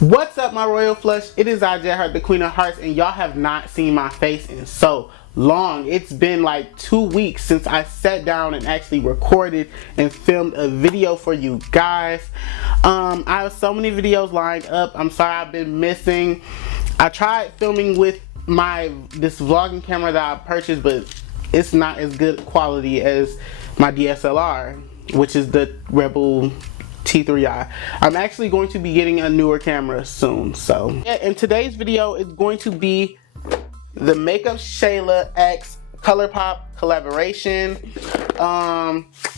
What's up, my royal flush? It is I, Heart, the Queen of Hearts, and y'all have not seen my face in so long. It's been like 2 weeks since I sat down and actually recorded and filmed a video for you guys. I have so many videos lined up. I'm sorry I've been missing. I tried filming with this vlogging camera that I purchased, but it's not as good quality as my DSLR, which is the Rebel T3i. I'm actually going to be getting a newer camera soon. So yeah, in today's video is going to be the MAKEUPSHAYLA X ColourPop collaboration.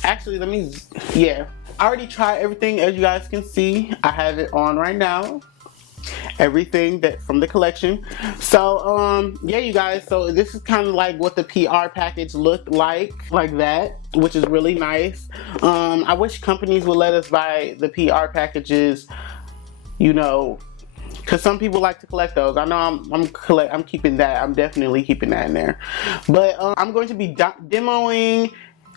Actually, I already tried everything. As you guys can see, I have it on right now, everything that from the collection. So yeah, you guys, so this is kind of like what the PR package looked like that, which is really nice. I wish companies would let us buy the PR packages, you know, because some people like to collect those. I know I'm keeping that. I'm definitely keeping that in there. But I'm going to be demoing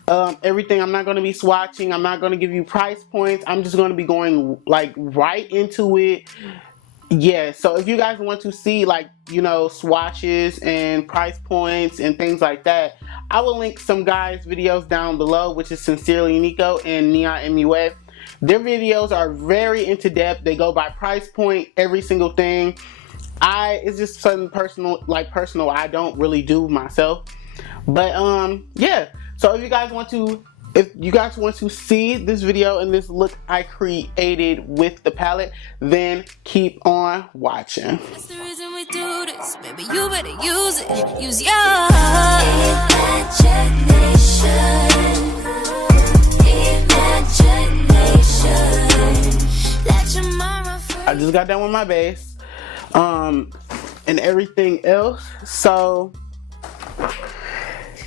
everything. I'm not going to be swatching. I'm not going to give you price points. I'm just going to be going like right into it. Yeah, so if you guys want to see, like, you know, swatches and price points and things like that, I will link some guys' videos down below, which is Sincerely Nico and Nia MUA. Their videos are very into depth. They go by price point, every single thing. It's just something personal I don't really do myself. But yeah, so if you guys want to see this video and this look I created with the palette, then keep on watching. That's the reason we do this, baby. You better use it. Use your imagination. Let your mind free. I just got done with my base, and everything else. So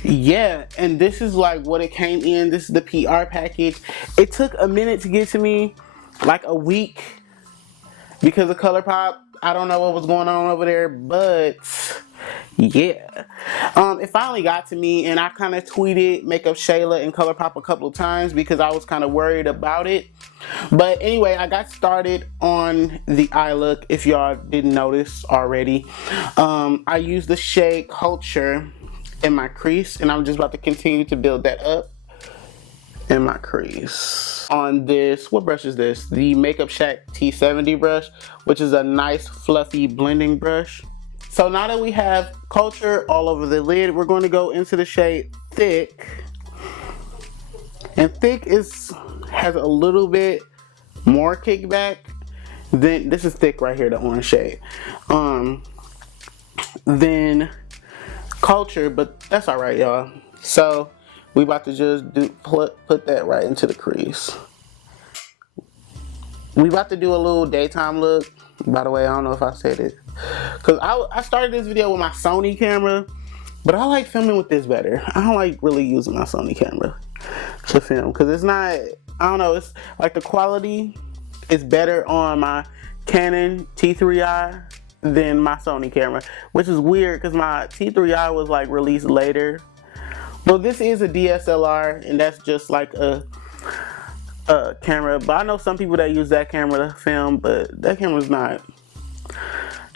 yeah, and this is like what it came in. This is the PR package. It took a minute to get to me, like a week, because of ColourPop. I don't know what was going on over there, but yeah, it finally got to me, and I kind of tweeted MAKEUPSHAYLA and ColourPop a couple of times because I was kind of worried about it. But anyway, I got started on the eye look. If y'all didn't notice already, I used the shade Culture in my crease, and I'm just about to continue to build that up in my crease. On this, what brush is this? The Makeup Shack T70 brush, which is a nice fluffy blending brush. So now that we have Culture all over the lid, we're going to go into the shade Thick. And Thick has a little bit more kickback than, this is Thick right here, the orange shade, then Culture, but that's all right, y'all. So we about to just put that right into the crease. We about to do a little daytime look. By the way, I don't know if I said it, because I started this video with my Sony camera, but I like filming with this better. I don't like really using my Sony camera to film, because it's not, I don't know, it's like the quality is better on my Canon T3i than my Sony camera, which is weird because my T3i was like released later. Well, this is a DSLR, and that's just like a camera, but I know some people that use that camera to film, but that camera's not,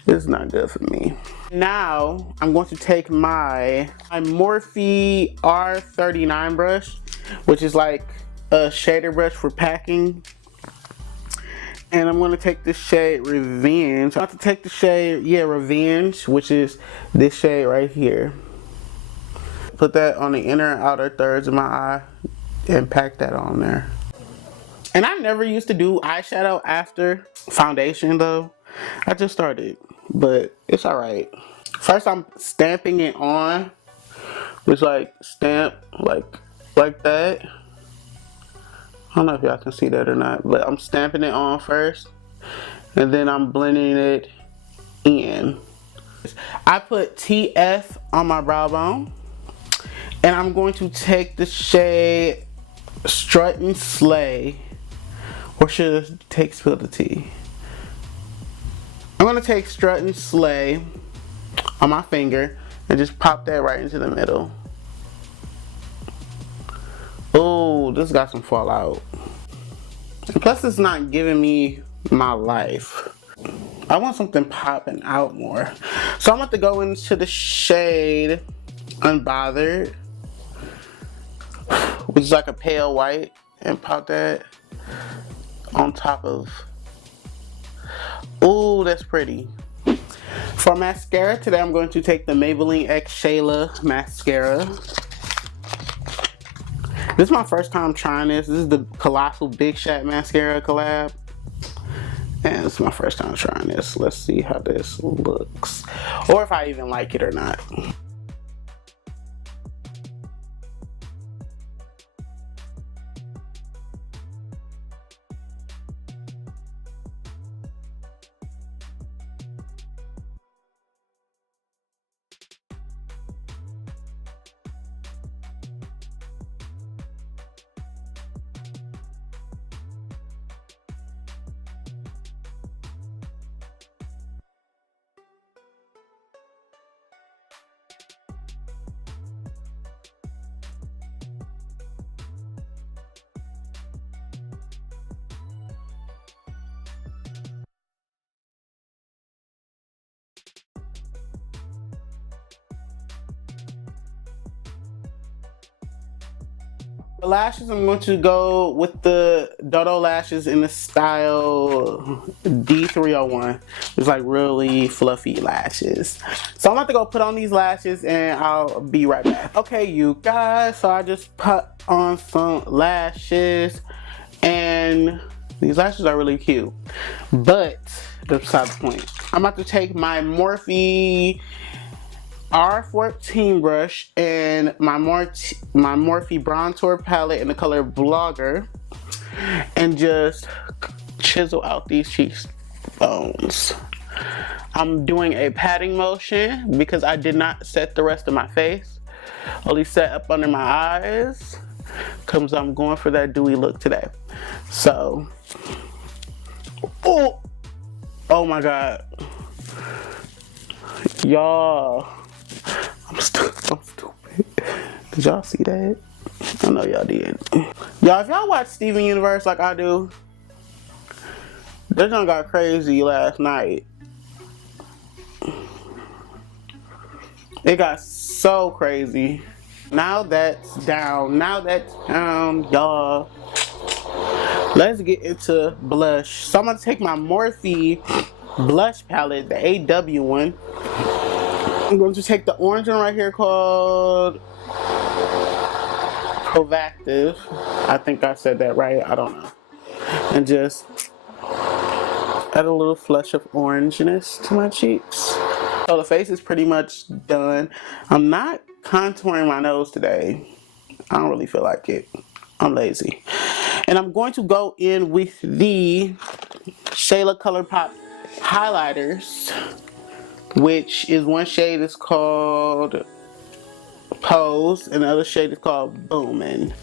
it's not good for me. Now I'm going to take my Morphe R39 brush, which is like a shader brush for packing. And I'm going to take the shade Revenge. I'm about to take the shade, yeah, Revenge, which is this shade right here. Put that on the inner and outer thirds of my eye and pack that on there. And I never used to do eyeshadow after foundation though. I just started, but it's alright. First I'm stamping it on, which like stamp like that. I don't know if y'all can see that or not, but I'm stamping it on first, and then I'm blending it in. I put TF on my brow bone, and I'm going to take the shade Strut and Slay, or should I take Spill the Tea? I'm going to take Strut and Slay on my finger and just pop that right into the middle. Oh, this got some fallout. And plus it's not giving me my life. I want something popping out more. So I'm about to go into the shade Unbothered, which is like a pale white, and pop that on top of. Ooh, that's pretty. For mascara today, I'm going to take the Maybelline X Shayla mascara. This is my first time trying this. This is the Colossal Big Shot Mascara collab. And it's my first time trying this. Let's see how this looks. Or if I even like it or not. The lashes, I'm going to go with the Dodo lashes in the style D301. It's like really fluffy lashes. So I'm about to go put on these lashes and I'll be right back. Okay, you guys, so I just put on some lashes and these lashes are really cute. But that's beside the point. I'm about to take my Morphe R14 brush and my Morphe Bronzer palette in the color Blogger and just chisel out these cheekbones. I'm doing a patting motion because I did not set the rest of my face. Only set up under my eyes because I'm going for that dewy look today. So, oh my God. Y'all. I'm stupid. Did y'all see that? I know y'all did. Y'all, if y'all watch Steven Universe like I do, this one got crazy last night. It got so crazy. Now that's down, y'all. Let's get into blush. So I'm gonna take my Morphe blush palette, the AW one. I'm going to take the orange one right here called Proactive. I think I said that right. I don't know. And just add a little flush of orangeness to my cheeks. So the face is pretty much done. I'm not contouring my nose today. I don't really feel like it. I'm lazy. And I'm going to go in with the Shayla ColourPop highlighters, which is one shade is called Pose and the other shade is called Boomin'.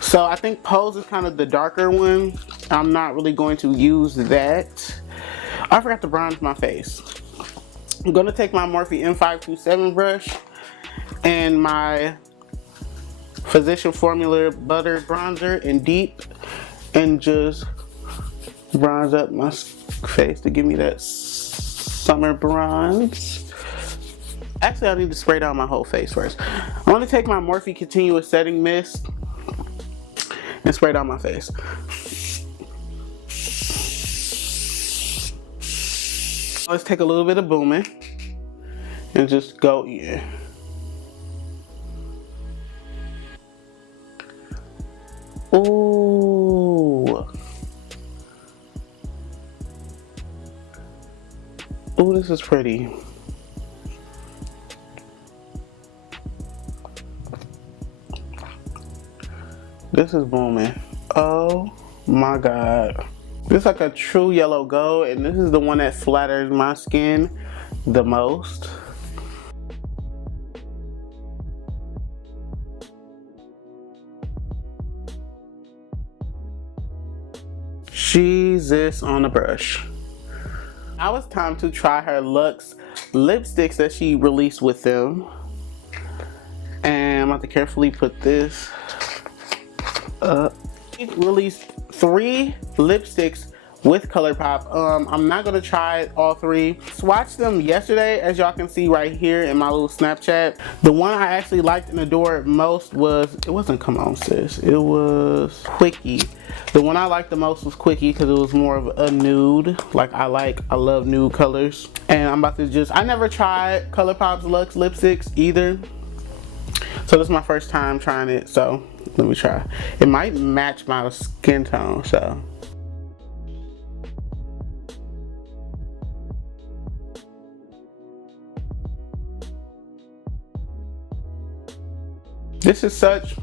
So I think Pose is kind of the darker one. I'm not really going to use that. I forgot to bronze my face. I'm going to take my Morphe M527 brush and my Physician Formula Butter Bronzer in Deep and just bronze up my face to give me that summer bronze. Actually, I need to spray down my whole face first. I'm going to take my Morphe Continuous Setting Mist and spray down my face. Let's take a little bit of Boomin' and just go in. Ooh. Ooh, this is pretty. This is booming. Oh my God. This is like a true yellow gold, and this is the one that flatters my skin the most. Jesus on the brush. Now it's time to try her Luxe lipsticks that she released with them. And I'm about to carefully put this up. She released 3 lipsticks with ColourPop. I'm not gonna try all three. Swatched them yesterday, as y'all can see right here in my little Snapchat. The one I actually liked and adored most was, it wasn't Come On Sis, it was Quickie. The one I liked the most was Quickie because it was more of a nude. Like I love nude colors. And I'm about to I never tried ColourPop's Luxe lipsticks either. So this is my first time trying it, so let me try. It might match my skin tone, so. This is such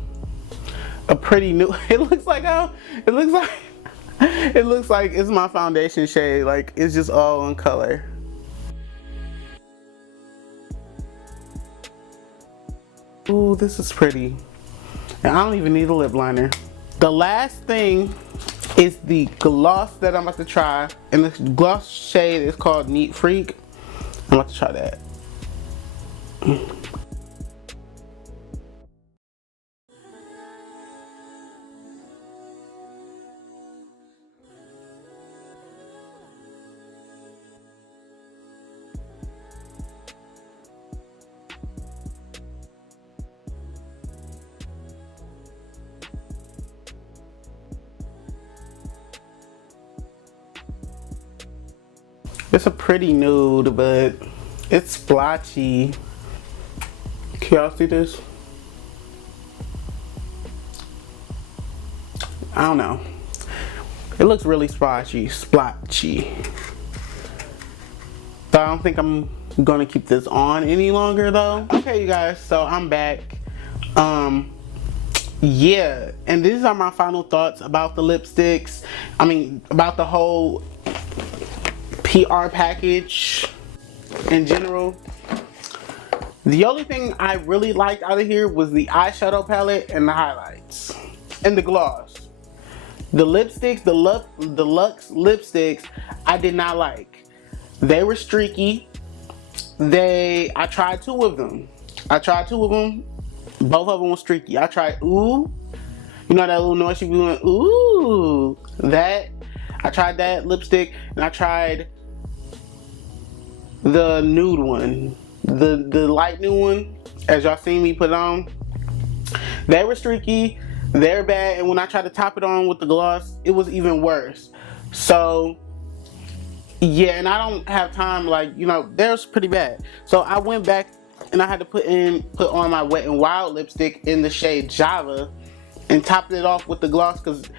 a pretty nude. It looks like it's my foundation shade. Like it's just all in color. Ooh, this is pretty. And I don't even need a lip liner. The last thing is the gloss that I'm about to try. And this gloss shade is called Neat Freak. I'm about to try that. It's a pretty nude, but it's splotchy. Can y'all see this? I don't know. It looks really splotchy. But I don't think I'm gonna keep this on any longer though. Okay, you guys, so I'm back. Yeah, and these are my final thoughts about the lipsticks. I mean, about the whole PR package in general. The only thing I really liked out of here was the eyeshadow palette and the highlights and the gloss. The lipsticks, the Luxe lipsticks, I did not like. They were streaky. I tried two of them. Both of them were streaky. I tried Ooh. You know that little noise you be doing? Ooh. That. I tried that lipstick, and I tried the nude one, the light nude one, as y'all seen me put it on. They were streaky, they're bad, and when I tried to top it on with the gloss, it was even worse. So yeah, and I don't have time, like, you know, they're pretty bad. So I went back and I had to put on my Wet n Wild lipstick in the shade Java and topped it off with the gloss because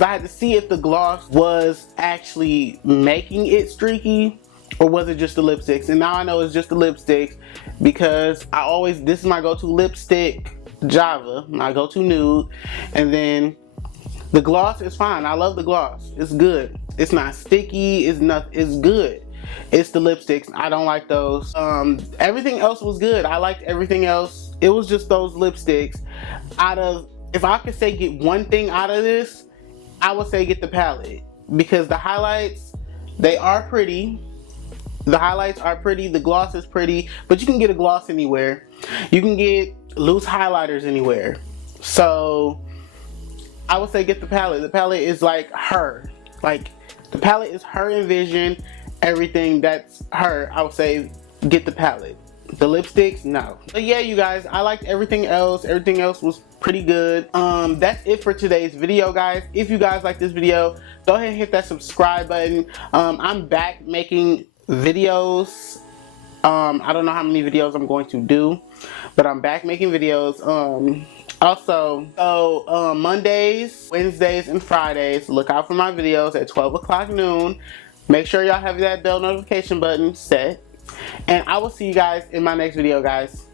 I had to see if the gloss was actually making it streaky or was it just the lipsticks. And now I know it's just the lipsticks because this is my go-to lipstick, Java, my go-to nude. And then the gloss is fine. I love the gloss. It's good. It's not sticky. It's good. It's the lipsticks. I don't like those. Everything else was good. I liked everything else. It was just those lipsticks. If I could say get one thing out of this, I would say get the palette, because the highlights, they are pretty. The highlights are pretty, the gloss is pretty, but you can get a gloss anywhere. You can get loose highlighters anywhere. So I would say get the palette. The palette is like her. Like the palette is her envision, everything that's her. I would say get the palette. The lipsticks, no. But yeah, you guys, I liked everything else. Everything else was pretty good. That's it for today's video, guys. If you guys like this video, go ahead and hit that subscribe button. I'm back making videos. I don't know how many videos I'm going to do, but I'm back making videos. Also, Mondays, Wednesdays, and Fridays, look out for my videos at 12 o'clock noon. Make sure y'all have that bell notification button set. And I will see you guys in my next video, guys.